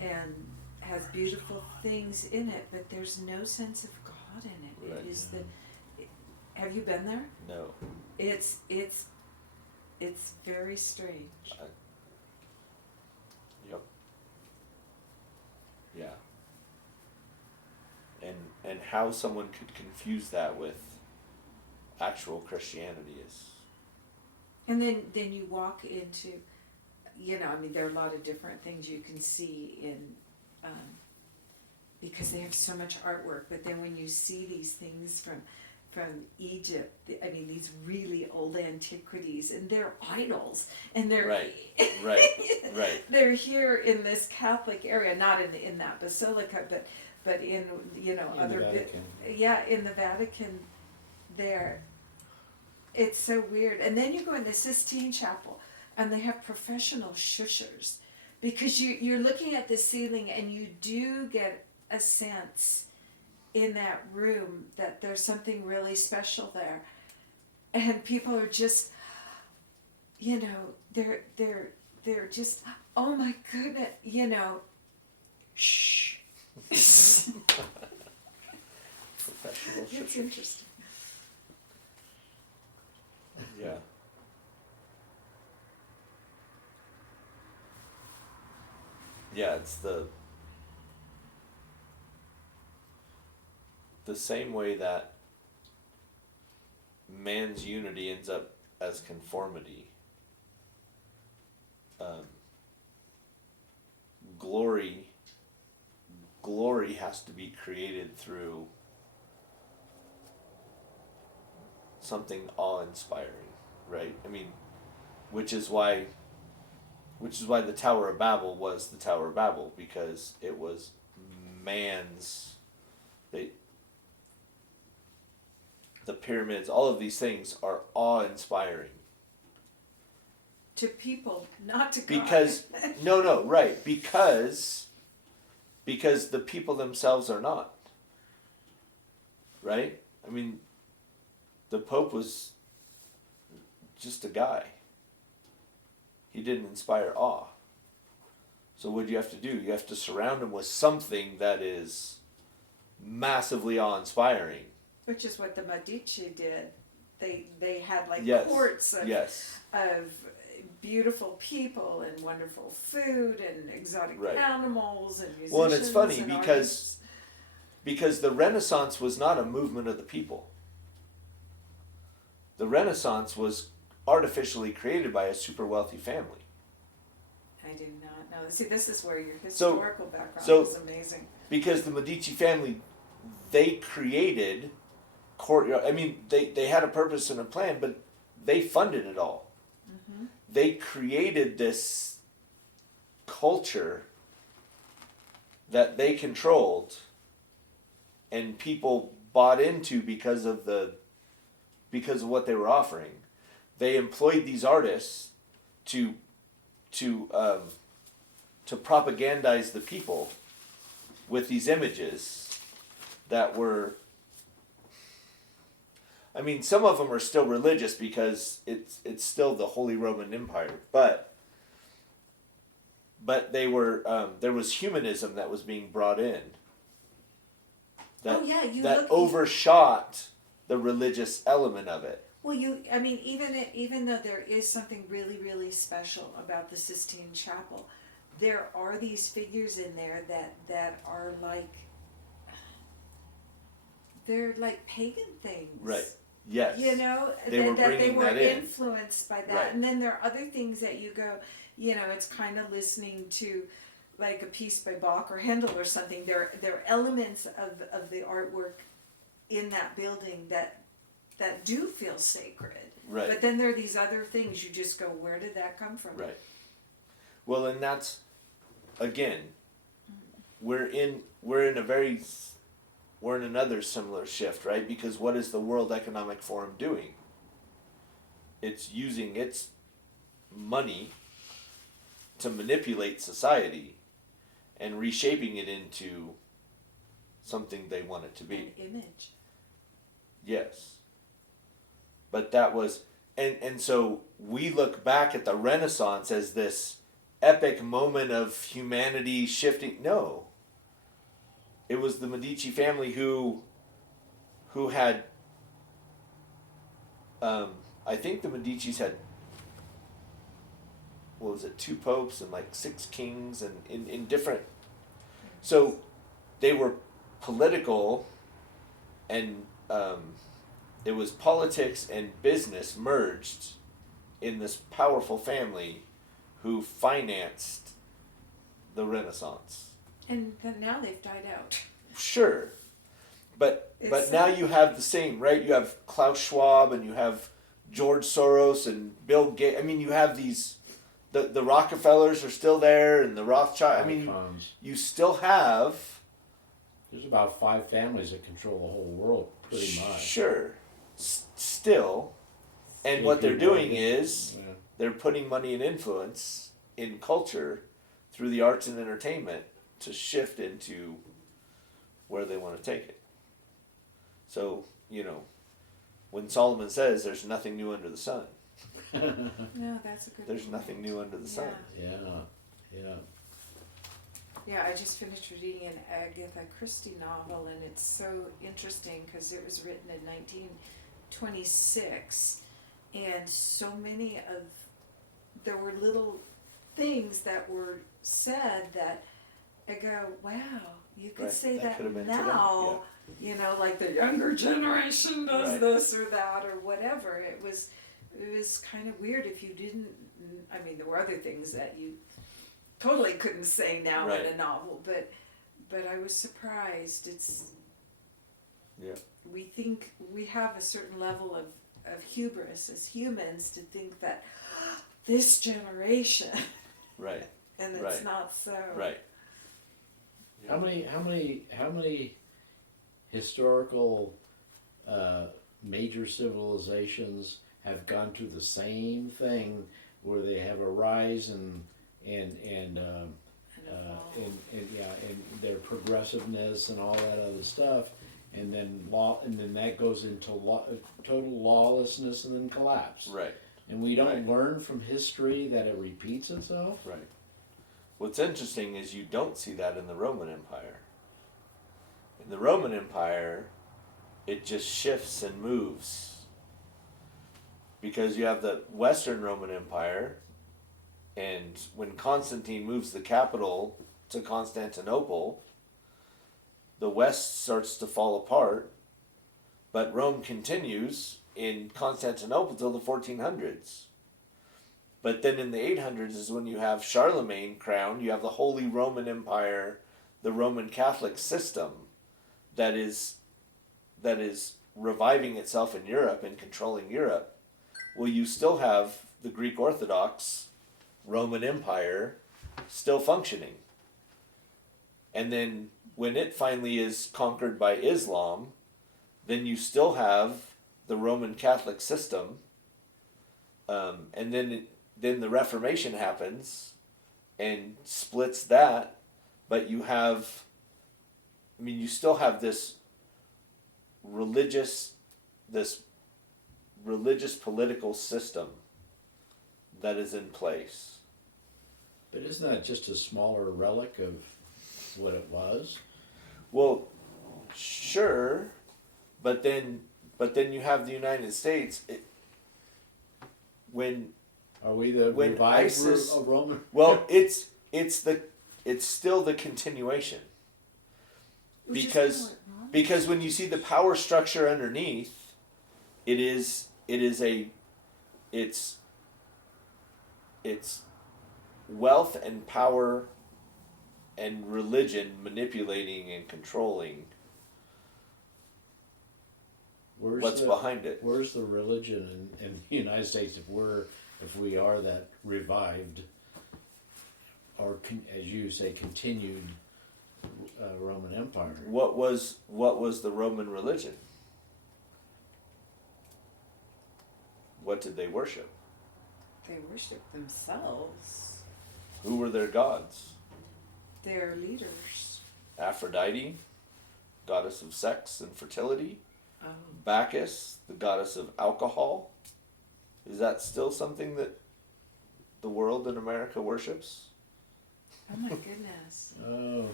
and has beautiful things in it, but there's no sense of God in it. Right. It is have you been there? No. It's very strange. Yep. Yeah. And how someone could confuse that with actual Christianity is. And then you walk into, I mean, there are a lot of different things you can see in, because they have so much artwork, but then when you see these things from Egypt, I mean, these really old antiquities, and they're idols, and they're Right. they're here in this Catholic area, not in that basilica, but in other the Vatican. in the Vatican there. It's so weird. And then you go in the Sistine Chapel and they have professional shushers, because you're looking at the ceiling and you do get a sense in that room that there's something really special there. And people are just, they're just, oh my goodness, shh. Professional It's shit. interesting. Yeah. Yeah, it's the same way that man's unity ends up as conformity. Glory has to be created through something awe-inspiring, right? I mean, which is why the Tower of Babel was the Tower of Babel, because it was man's. The pyramids, all of these things are awe-inspiring. To people, not to God. Because right, because the people themselves are not. Right? I mean, the Pope was just a guy. He didn't inspire awe. So what do you have to do? You have to surround him with something that is massively awe-inspiring. Which is what the Medici did. They had Yes. courts of Yes. beautiful people and wonderful food and exotic Right. animals and musicians. Well, and it's funny and because artists. the Renaissance was not a movement of the people. The Renaissance was artificially created by a super wealthy family. I do not know. See, this is where your So- historical background so- is amazing. Because the Medici family, they created courtyard. I mean, they had a purpose and a plan, but they funded it all. Mm-hmm. They created this culture that they controlled, and people bought into because of what they were offering. They employed these artists to propagandize the people with these images that were, I mean, some of them are still religious because it's still the Holy Roman Empire, but they were there was humanism that was being brought in that Oh, yeah, you that look- overshot the religious element of it. Well, I mean, even though there is something really, really special about the Sistine Chapel, there are these figures in there that are like, they're like pagan things. Right. Yes. You know, They were that they bringing were that in. influenced by that. Right. And then there are other things that you go, you know, it's kind of listening to like a piece by Bach or Handel or something. There are elements of the artwork in that building that do feel sacred. Right. But then there are these other things you just go, where did that come from? Right. Well, and that's, again, we're in another similar shift, right? Because what is the World Economic Forum doing? It's using its money to manipulate society and reshaping it into something they want it to be. An image. Yes. But that was, and so we look back at the Renaissance as this epic moment of humanity shifting. No. It was the Medici family who had, I think the Medicis had, what was it, 2 popes and like 6 kings and in different, so they were political and it was politics and business merged in this powerful family who financed the Renaissance. And then now they've died out. Sure. But It's now sad. you have the same, right? You have Klaus Schwab and you have George Soros and Bill Gates. I mean, you have these, the Rockefellers are still there and the Rothschild. I mean, Icons. you still have, There's about 5 families that control the whole world, pretty much. sure, still. And Big what they're people, doing is Yeah. they're putting money and influence in culture through the arts and entertainment to shift into where they want to take it. So, you know, when Solomon says there's nothing new under the sun, No, that's a good there's point. nothing new under the sun. Yeah, yeah. Yeah, I just finished reading an Agatha Christie novel, and it's so interesting because it was written in 1926, and so many of there were little things that were said that I go, wow, you could Right, say that that could have been today, now. You know, like the younger generation does Right. this or that or whatever. It was kind of weird if you didn't. I mean, there were other things that you totally couldn't say now Right. in a novel, but I was surprised. It's Yeah. we think we have a certain level of hubris as humans to think that this generation, Right, and it's Right. not so. right. How many historical major civilizations have gone through the same thing, where they have a rise and their progressiveness and all that other stuff, and then that goes into total lawlessness and then collapse. Right, And we don't Right. learn from history that it repeats itself. right. What's interesting is you don't see that in the Roman Empire. In the Roman Empire, it just shifts and moves. Because you have the Western Roman Empire, and when Constantine moves the capital to Constantinople, the West starts to fall apart, but Rome continues in Constantinople till the 1400s. But then in the 800s is when you have Charlemagne crowned, you have the Holy Roman Empire, the Roman Catholic system that is reviving itself in Europe and controlling Europe. Well, you still have the Greek Orthodox Roman Empire still functioning. And then when it finally is conquered by Islam, then you still have the Roman Catholic system. And then the Reformation happens and splits that, but you have, I mean, you still have this religious political system that is in place. But isn't that just a smaller relic of what it was? Well, sure, but then you have the United States. When Are we the When revived ISIS- Roman? well, it's still the continuation. Which is Because- kinda like, huh? Because when you see the power structure underneath, it's wealth and power and religion manipulating and controlling Where's what's the, behind it. Where's the religion in the United States if we are that revived, or as you say, continued Roman Empire? What was the Roman religion? What did they worship? They worship themselves, Who were their gods? their leaders. Aphrodite, goddess of sex and fertility. Oh, Bacchus, the goddess of alcohol. Is that still something that the world in America worships? oh my goodness. Oh,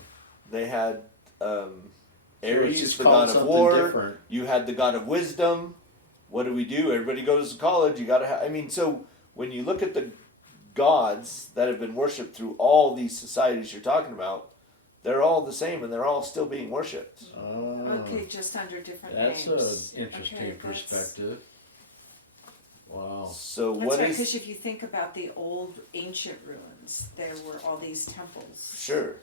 They had so it's Ares, just the called god of something war. different. You had the god of wisdom. What do? Everybody goes to college. You gotta have. I mean, so when you look at the gods that have been worshipped through all these societies you're talking about, they're all the same and they're all still being worshipped. Oh, Okay, just under different that's names. an interesting Okay, that's- perspective. Wow. So That's what right, is because if you think about the old ancient ruins, there were all these temples sure?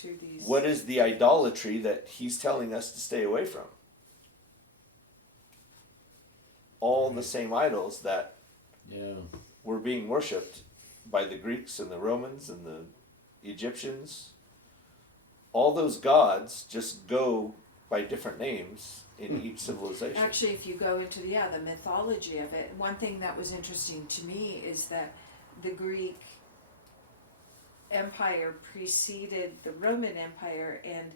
to these. What is the idolatry that he's telling us to stay away from? All the same idols that Yeah. were being worshipped by the Greeks and the Romans and the Egyptians. All those gods just go by different names in each civilization. Actually, if you go into the mythology of it, one thing that was interesting to me is that the Greek Empire preceded the Roman Empire, and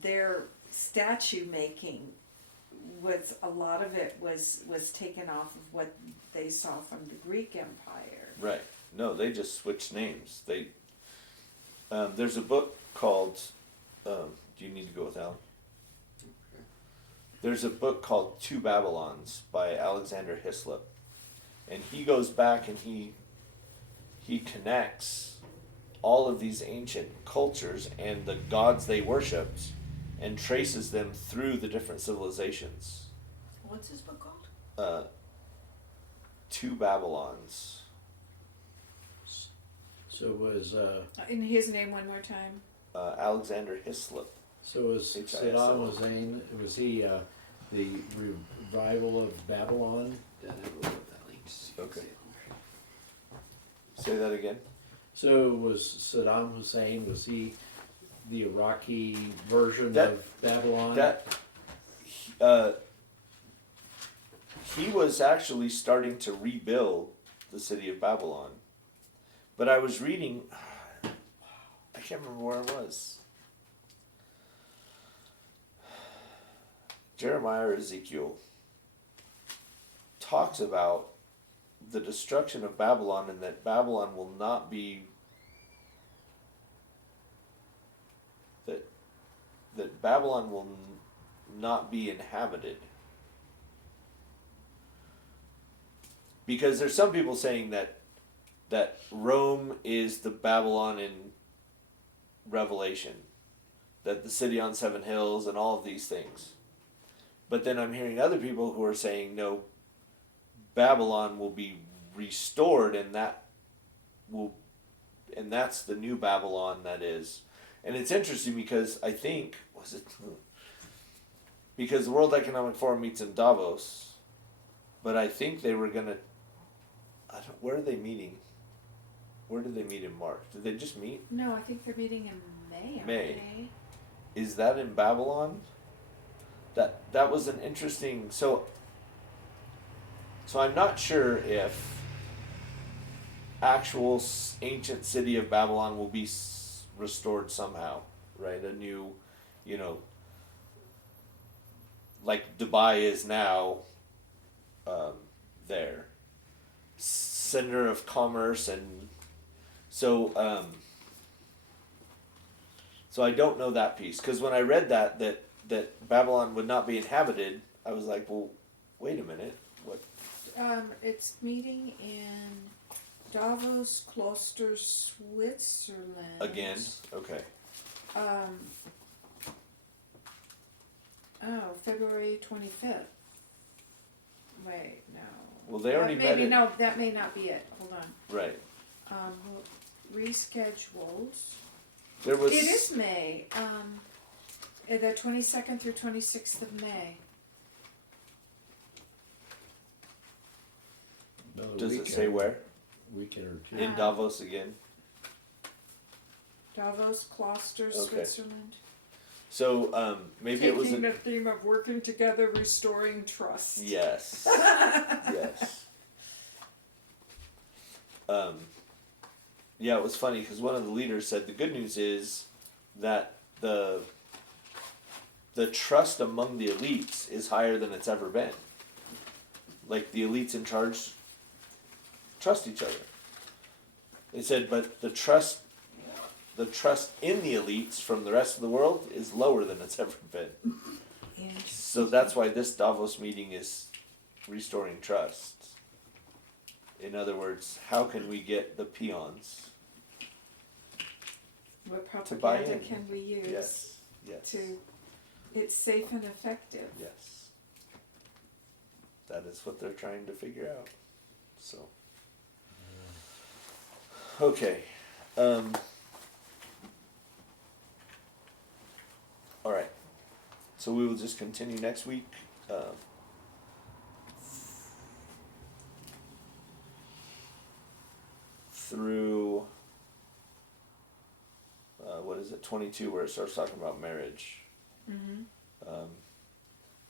their statue making was a lot of it was taken off of what they saw from the Greek Empire. Right. No, they just switched names. There's a book called. Do you need to go with Alan? There's a book called Two Babylons by Alexander Hislop, and he goes back and he connects all of these ancient cultures and the gods they worshipped, and traces them through the different civilizations. What's this book called? Two Babylons. So was And his name one more time. Alexander Hislop. Saddam Hussein, was he the revival of Babylon? Okay. Say that again. So was Saddam Hussein, was he the Iraqi version That- of Babylon? He was actually starting to rebuild the city of Babylon. But I was reading, I can't remember where it was. Jeremiah or Ezekiel talks about the destruction of Babylon, and that Babylon will not be that Babylon will not be inhabited. Because there's some people saying that Rome is the Babylon in Revelation, that the city on seven hills and all of these things. But then I'm hearing other people who are saying no, Babylon will be restored, and that's the new Babylon that is. And it's interesting because I think, because the World Economic Forum meets in Davos, but I think they were gonna, where are they meeting? Where did they meet in March? Did they just meet? No, I think they're meeting in May, aren't May. they? Is that in Babylon? That was an interesting, so I'm not sure if actual ancient city of Babylon will be restored somehow, right? A new, like Dubai is now there, center of commerce, and so I don't know that piece, because when I read that Babylon would not be inhabited, I was like, well, wait a minute, what? It's meeting in Davos, Kloster, Switzerland. Again, okay. February 25th. Wait, no. Well, they already met maybe it. no, that may not be it. Hold on. Right. Rescheduled. There was. It is May. The 22nd through 26th of May. Another Does it weekend- say where? Weekend or two. In Davos again. Davos, Kloster, Okay. Switzerland. So maybe it was. Taking the theme of working together, restoring trust. Yes. Yes. Yeah, it was funny because one of the leaders said the good news is that the trust among the elites is higher than it's ever been. Like the elites in charge trust each other. They said, but the trust in the elites from the rest of the world is lower than it's ever been. So that's why this Davos meeting is restoring trust. In other words, how can we get the peons What to buy propaganda in? can we use Yes. Yes. to? It's safe and effective. Yes. That is what they're trying to figure out. So. Okay. All right. So we will just continue next week. Through what is it, 22, where it starts talking about marriage. Mm-hmm.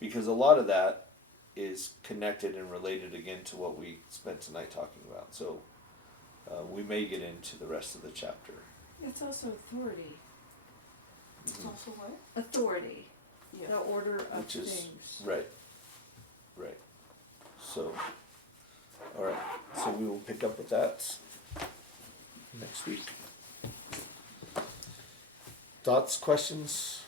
Because a lot of that is connected and related again to what we spent tonight talking about. So we may get into the rest of the chapter. It's also authority. It's also what? Authority. Yeah. The order of Which is things. right. So, all right. So we will pick up with that next week. Thoughts, questions?